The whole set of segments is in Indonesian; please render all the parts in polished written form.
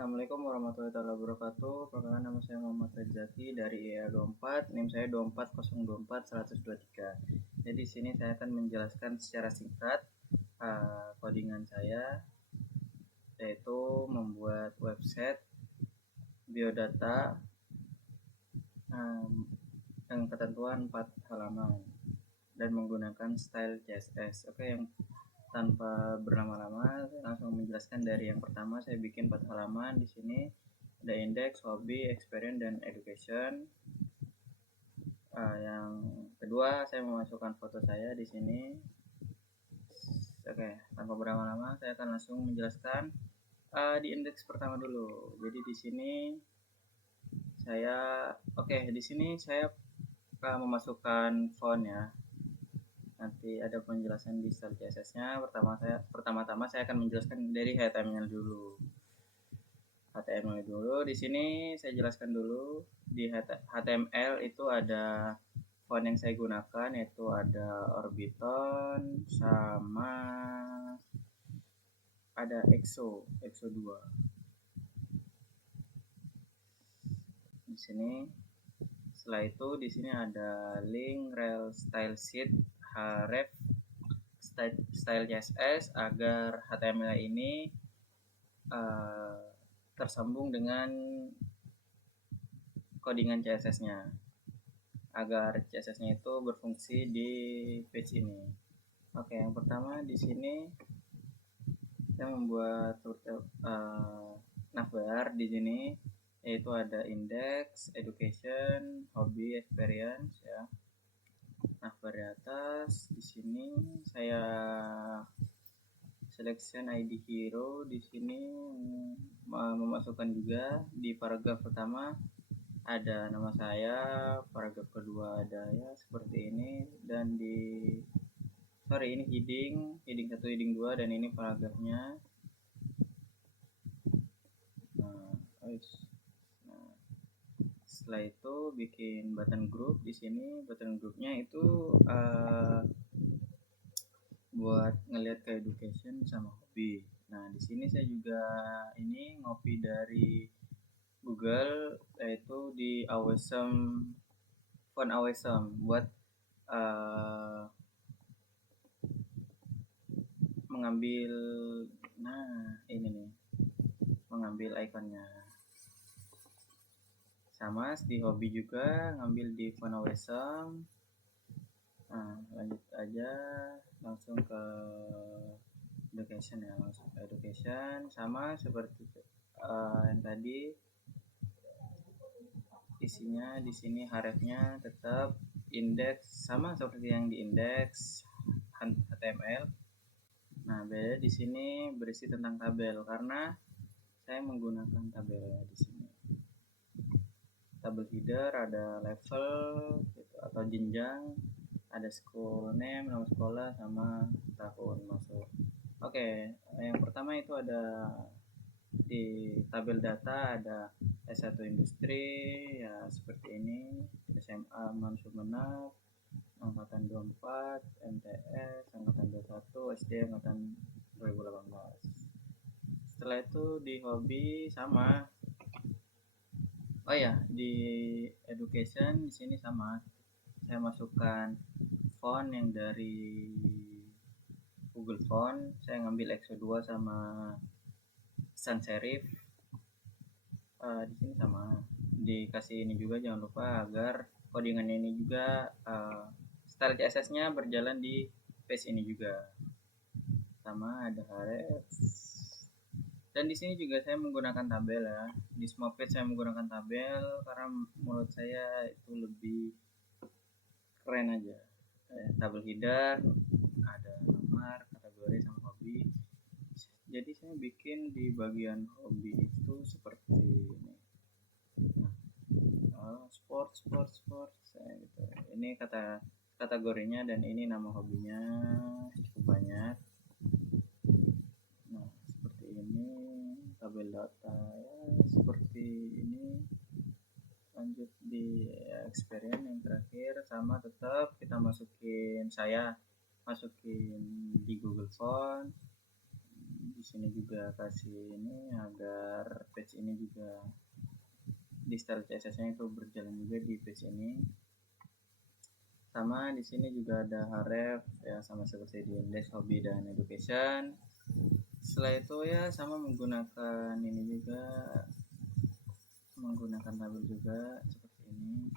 Assalamualaikum warahmatullahi wabarakatuh. Perkenalkan, nama saya Muhammad Rejaki dari IA24. NIM saya 24024-123. Jadi di sini saya akan menjelaskan secara singkat codingan saya, yaitu membuat website biodata dengan ketentuan 4 halaman dan menggunakan style CSS. Oke, yang tanpa berlama-lama saya langsung menjelaskan dari yang pertama. Saya bikin 4 halaman. Di sini ada index, hobi, experience, dan education. Yang kedua saya memasukkan foto saya di sini. Oke, tanpa berlama-lama saya akan langsung menjelaskan di indeks pertama dulu. Jadi di sini saya di sini saya memasukkan font ya. Nanti ada penjelasan di style CSS-nya. Pertama-tama saya akan menjelaskan dari HTML dulu. Di sini saya jelaskan dulu. Di HTML itu ada font yang saya gunakan, yaitu ada Orbiton sama ada EXO 2. Di sini setelah itu di sini ada link, rel, style sheet, href, style CSS agar HTML ini tersambung dengan codingan CSS-nya, agar CSS-nya itu berfungsi di page ini. Oke, yang pertama di sini saya membuat navbar di sini, yaitu ada index, education, hobby, experience ya. Navbar di atas. Di sini saya selection ID hero. Di sini memasukkan juga di paragraf pertama ada nama saya, paragraf kedua ada ya seperti ini, dan ini heading 1, heading 2, dan ini paragrafnya. Setelah itu bikin button group. Di sini button groupnya itu buat ngelihat ke education sama hobi. Nah, di sini saya juga ini ngopi dari Google, yaitu di Awesome, font Awesome buat mengambil mengambil ikonnya. Sama di hobi juga ngambil di font Awesome. Lanjut aja langsung ke education ya, langsung ke education sama seperti yang tadi. Isinya di sini hrefnya tetap indeks sama seperti yang di indeks HTML. Nah, beda di sini berisi tentang tabel karena saya menggunakan tabel di sini. Tabel header ada level gitu, atau jenjang, ada school name, nama sekolah, sama tahun masuk. Oke, yang pertama itu ada di tabel data ada S1 industri ya seperti ini, SMA Mansumenap, angkatan 24, MTS angkatan 21, SD angkatan 2018. Setelah itu di hobi sama. Di education di sini sama. Saya masukkan font yang dari Google Font. Saya ngambil EXO 2 sama sans serif. Di sini sama. Dikasih ini juga, jangan lupa agar codingan ini juga style CSS-nya berjalan di page ini juga. Sama ada href. Dan di sini juga saya menggunakan tabel ya. Di semua page saya menggunakan tabel karena menurut saya itu lebih keren aja. Tabel header ada nomor, kategori, sama hobi. Jadi saya bikin di bagian hobi itu seperti ini. Sport gitu. Ini kategorinya dan ini nama hobinya cukup banyak. Nah, seperti ini tabel data ya, seperti ini. Lanjut di experience yang terakhir sama, tetap kita masukin di Google Font. Di sini sini juga kasih ini agar page ini juga di style CSS-nya itu berjalan juga di page ini. Sama di sini juga ada href ya, sama seperti di index, hobi dan education. Setelah itu ya sama menggunakan ini juga, menggunakan label juga seperti ini,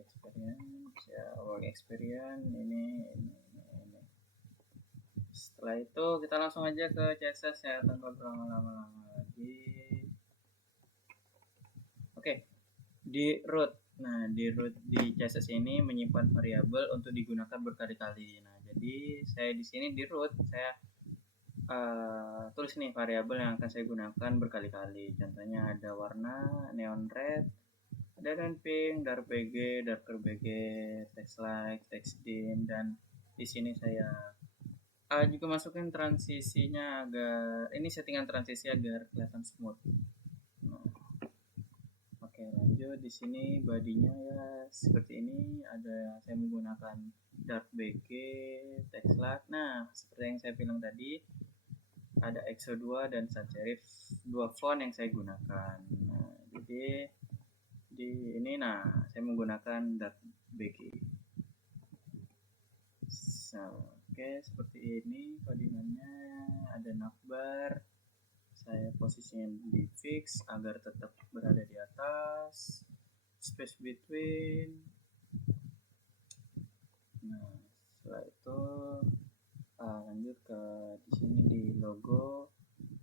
experience ya, work experience ini. Setelah itu kita langsung aja ke CSS ya, tanpa berlama-lama lagi. Oke, di root. Nah, di root di CSS ini menyimpan variabel untuk digunakan berkali-kali. Nah, jadi saya di sini di root saya tulis nih variabel yang akan saya gunakan berkali-kali. Contohnya ada warna neon red, ada neon pink, dark BG, darker BG, text like, text dim, dan di sini saya juga masukin transisinya agar ini settingan transisi agar kelihatan smooth. Nah, oke, lanjut di sini bodinya ya seperti ini, ada saya menggunakan dark BG, text like. Nah, seperti yang saya bilang tadi, ada EXO 2 dan sans serif, dua font yang saya gunakan. Nah, jadi di ini saya menggunakan dark BG. Oke, seperti ini codingannya. Ada navbar, saya posisinya di fix agar tetap berada di atas, space between. Nah, setelah itu lanjut ke di sini di logo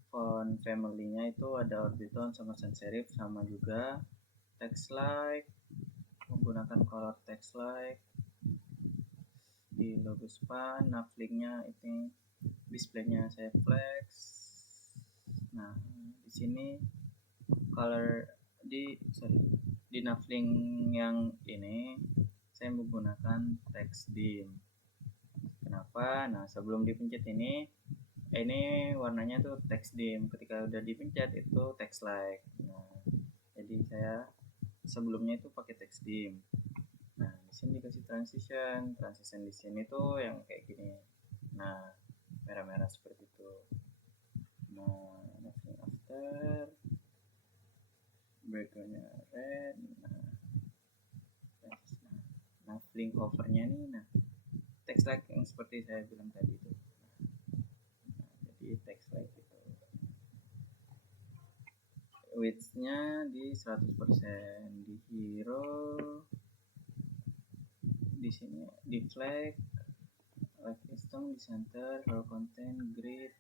font family-nya itu ada orbiton sama sans serif, sama juga text like, menggunakan color text like. Di logo span, navlinknya ini displaynya saya flex. Nah, di sini color di navlink yang ini saya menggunakan text dim. Kenapa? Nah, sebelum dipencet ini warnanya tuh text dim, ketika udah dipencet itu text like. Nah, jadi saya sebelumnya itu pakai text dim. Nah, di sini dikasih transition di sini tuh yang kayak gini. Nah, merah-merah seperti itu. Nah, nothing after, backgroundnya red. Nah, link covernya nih, nah text like yang seperti saya bilang tadi itu. Nah, jadi text like itu width-nya di 100%, di hero, di sini di flag, like custom, di center, row content, grid,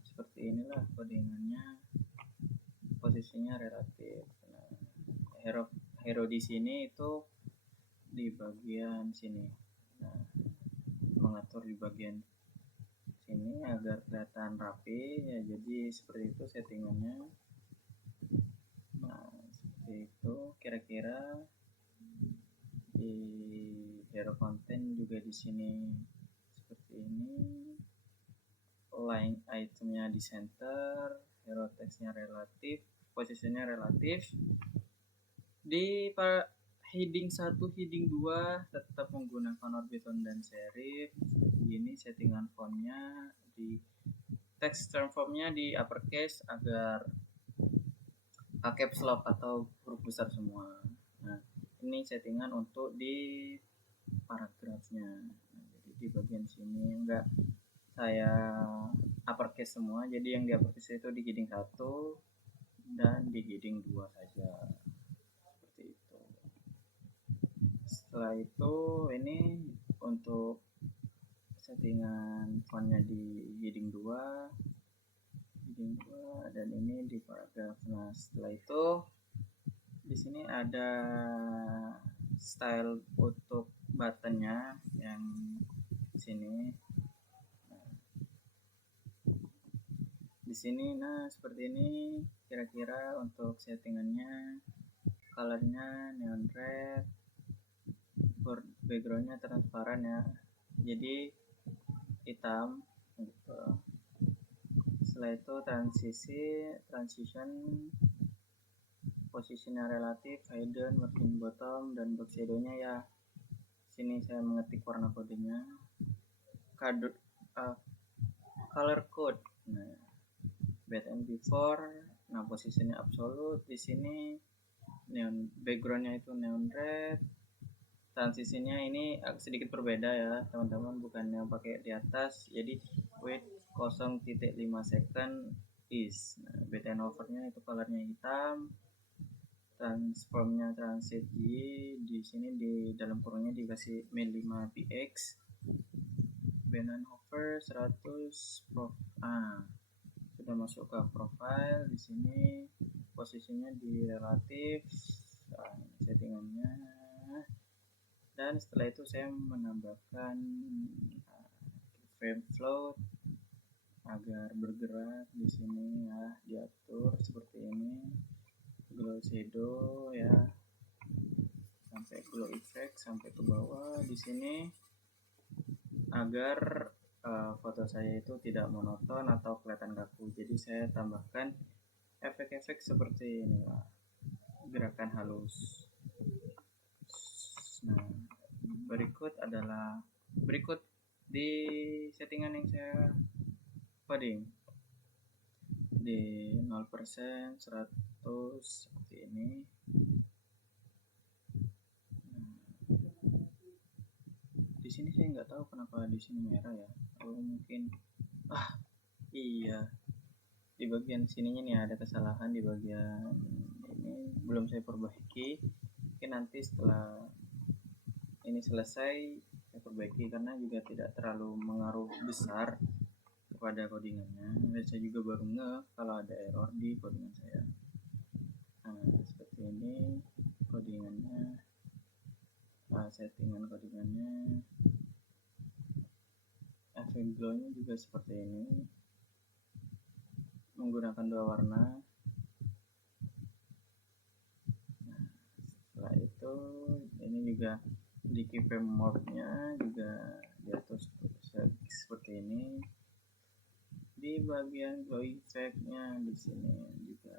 seperti inilah codingannya. Posisinya relatif. Nah, hero di sini itu di bagian sini. Nah, mengatur di bagian sini agar kelihatan rapi ya, jadi seperti itu settingannya. Nah, seperti itu kira-kira. Di hero content juga di sini seperti ini, line itemnya di center, hero textnya relatif, posisinya relatif. Di heading 1, heading 2 tetap menggunakan orbiton dan serif. Ini settingan fontnya, di text transformnya di uppercase agar caps lock atau huruf besar semua. Nah, ini settingan untuk di paragrafnya. Nah, jadi di bagian sini enggak saya uppercase semua, jadi yang di uppercase itu di heading 1 dan di heading 2 saja. Seperti itu. Setelah itu ini untuk settingan fontnya di heading 2 dan ini di paragraf. Nah, setelah itu di sini ada style untuk buttonnya yang sini. Nah, di sini seperti ini kira-kira untuk settingannya. Colornya neon red, backgroundnya transparan ya, jadi hitam gitu. Setelah itu transition, posisinya relatif, hidden, margin bottom, dan box shadownya ya. Sini saya mengetik warna kodenya, color code. Nah, bed and before, nah posisinya absolute di sini, neon backgroundnya itu neon red. Transisinya ini sedikit berbeda ya teman-teman, bukannya pakai di atas, jadi wait 0.5 second is. Nah, bed and overnya itu colornya hitam, transformnya transit di sini di dalam kurungnya dikasih min 5 px, bend and over 100 sudah masuk ke profile. Di sini posisinya di relatif, settingannya, dan setelah itu saya menambahkan frame float agar bergerak. Di sini ya diatur seperti ini, glow shadow ya sampai glow effect sampai ke bawah di sini, agar foto saya itu tidak monoton atau kelihatan kaku. Jadi saya tambahkan efek-efek seperti ini lah, gerakan halus. Nah, berikut di settingan yang saya coding di 0%, 100 seperti ini. Di sini saya nggak tahu kenapa di sini merah ya. Oh mungkin iya, di bagian sininya nih ada kesalahan di bagian ini, belum saya perbaiki. Mungkin nanti setelah ini selesai saya perbaiki, karena juga tidak terlalu mengaruh besar kepada codingannya. Dan saya juga baru ngeh kalau ada error di codingan saya. Nah, seperti ini codingannya, settingan codingannya. Efek glownya juga seperti ini, menggunakan 2 warna. Nah, setelah itu ini juga di keyframe mode-nya juga diatur seperti ini. Di bagian glow effect-nya di sini juga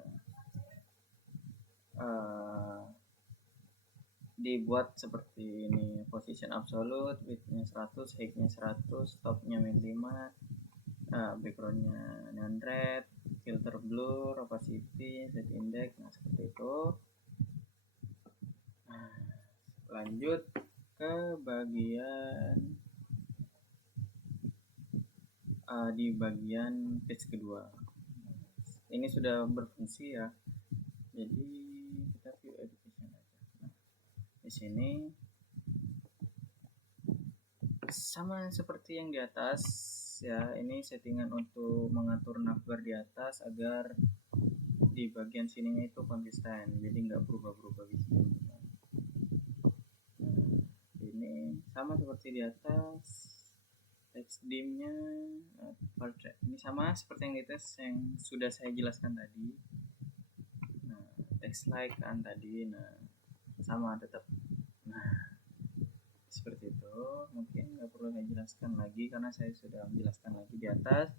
dibuat seperti ini, position absolute, width-nya 100, height-nya 100, top-nya min 5, background-nya neon red, filter blur, opacity, set index. Nah, seperti itu. Nah, lanjut ke bagian di bagian page kedua. Ini sudah berfungsi ya. Jadi kita view education aja. Nah, di sini sama seperti yang di atas ya. Ini settingan untuk mengatur navbar di atas agar di bagian sininya itu konsisten, jadi nggak berubah-berubah gitu. Nah, ini sama seperti di atas. Text dim-nya ini sama seperti yang di atas yang sudah saya jelaskan tadi. Nah, text like kan tadi, nah sama tetap. Nah, seperti itu. Mungkin nggak perlu saya jelaskan lagi karena saya sudah menjelaskan lagi di atas.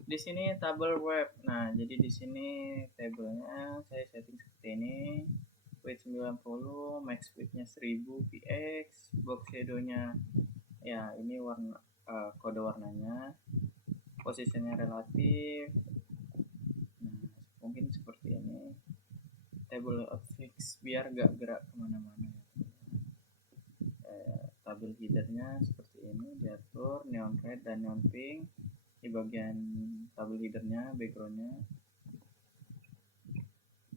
Di sini tabel web. Nah, jadi di sini tabelnya saya setting seperti ini. Width 90, max width-nya 1000 px, box shadow-nya ya ini warna, kode warnanya, posisinya relatif. Nah, mungkin seperti ini. Table of fix biar gak gerak kemana-mana ya. Tabel headernya seperti ini, diatur neon red dan neon pink di bagian tabel headernya, backgroundnya.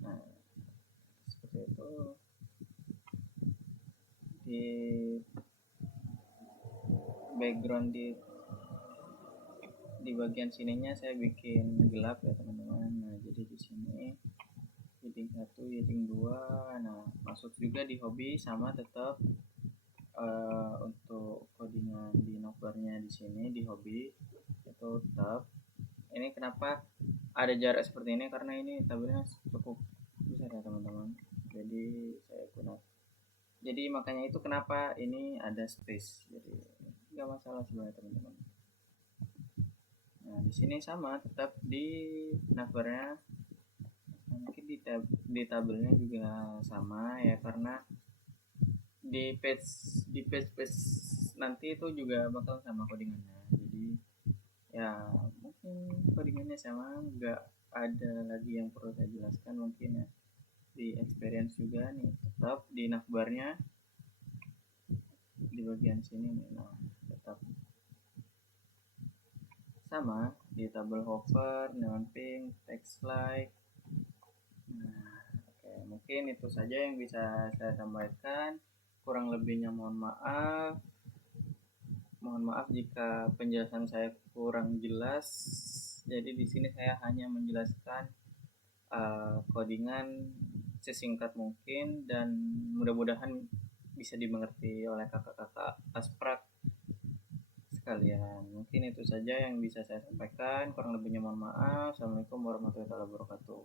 Nah, seperti itu. Di background di bagian sininya saya bikin gelap ya teman-teman. Nah, jadi di sini heading 1, heading 2. Nah, masuk juga di hobi, sama tetap untuk codingan di navbarnya di sini di hobi itu tetap. Ini kenapa ada jarak seperti ini, karena ini tabelnya cukup besar ya teman-teman. Jadi saya gunakan. Jadi makanya itu kenapa ini ada space. Jadi nggak masalah sebenarnya teman-teman. Nah, di sini sama tetap di navbarnya, mungkin di tabelnya juga sama ya, karena di page nanti itu juga bakal sama codingannya. Jadi ya mungkin codingannya sama, nggak ada lagi yang perlu saya jelaskan mungkin ya. Di experience juga nih, tetap di navbarnya di bagian sini nih, nah tetap sama di tabel hover, neon pink, text like. Nah, oke, mungkin itu saja yang bisa saya sampaikan. Kurang lebihnya mohon maaf. Mohon maaf jika penjelasan saya kurang jelas. Jadi di sini saya hanya menjelaskan codingan sesingkat mungkin dan mudah-mudahan bisa dimengerti oleh kakak-kakak asprak sekalian. Mungkin itu saja yang bisa saya sampaikan. Kurang lebihnya mohon maaf. Assalamualaikum warahmatullahi wabarakatuh.